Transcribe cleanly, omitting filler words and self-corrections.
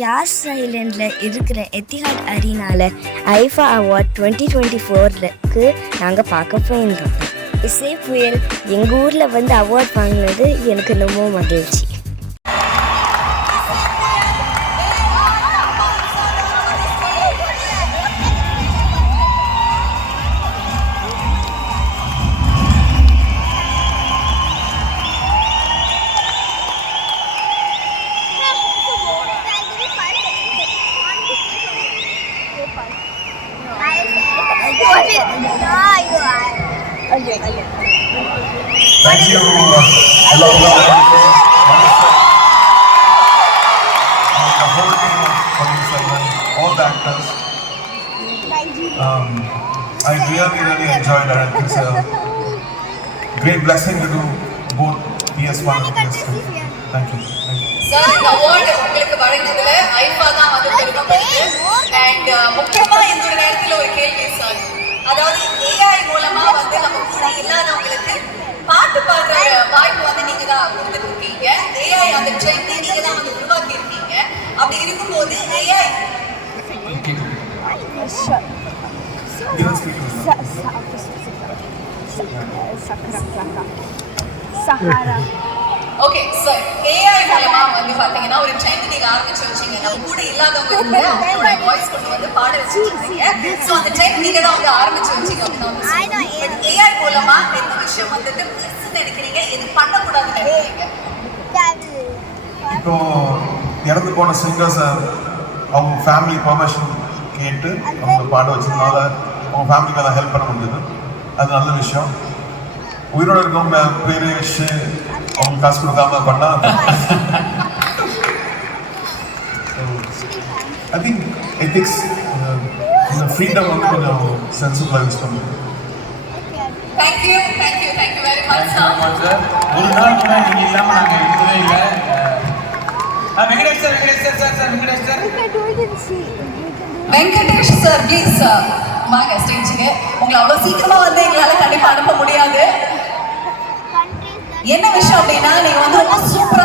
யாஸ் ஐலண்டில் இருக்கிற Etihad அரீனாவில் IIFA award 2024க்கு நாங்கள் பார்க்க போயிருந்தோம். இசை புயல் எங்கள் ஊரில் வந்து அவார்ட் வாங்கினது எனக்கு ரொம்ப மகிழ்ச்சி. Thank you. Hello. The whole team of Police Servant, all the actors. I really enjoyed it. It's a great blessing to do both PS1 and PS2. Thank you. Sir, இந்த award உங்களுக்கு வழங்குனதுல IIFA தான் வந்து பெருமைப்படுது. And முக்கியமா இந்த நேரத்துல ஒரு கேள்வி sir. அதாவது AI மூலமா வந்து நம்ம கூட இல்லாதவங்களுக்கு பாட்டு பாடுற வாய்ப்பு வந்து நீங்க தான் கொடுத்துருக்கீங்க. AI அந்த ட்ரெண்ட் நீங்க தான் வந்து உருவாக்கி இருக்கீங்க. அப்படி இருக்கும்போது AI Sahara. Okay sir, AI மூலமா வந்து பாத்தீங்கன்னா ஒரு ட்ரெண்ட் நீங்க ஆரம்பிச்சு வச்சீங்க. நம்ம கூட இல்லாதவங்க கூட அவங்களோட வாய்ஸ் கொண்டு வந்து பாட வச்சிருக்கீங்க. சோ அந்த ட்ரெண்ட் நீங்க தான் வந்து ஆரம்பிச்சு வச்சீங்க அப்படின்னா AI மூலமா எந்த விஷயம் வந்துட்டு பிளஸ் நினைக்கிறீங்க, எது பண்ணக்கூடாதுன்னு நினைக்கிறீங்க? இப்போ இறந்து போன சிங்கர்ஸை அவங்க ஃபேமிலி பர்மிஷன் கேட்டு அவங்க பாட வச்சதுனால அவங்க ஃபேமிலிக்கு அதை ஹெல்ப் பண்ண முடியுது. அது நல்ல விஷயம். உயிரோடு இருக்கவங்க பேர் வச்சு அவங்களுக்கு காசு கொடுக்காம பண்ணால் ஐ திங்க் எத்திக்ஸ் இந்த ஃப்ரீடம் வந்து கொஞ்சம் சென்சிபிளாக யூஸ் பண்ணுவோம். Thank you very much sir. ஒரு நாள் கூட நீங்கள் இல்லாமல் நாங்கள் இருக்கவே இல்லை. வெங்கடேஷ் சார் ப்ளீஸ் சார் வாங்க ஸ்டேஜுக்கு. உங்களை அவ்வளோ சீக்கிரமா வந்து எங்களால் கண்டிப்பாக அனுப்ப முடியாது. என்ன விஷயம் அப்படின்னா நீங்க வந்து ரொம்ப சூப்பரா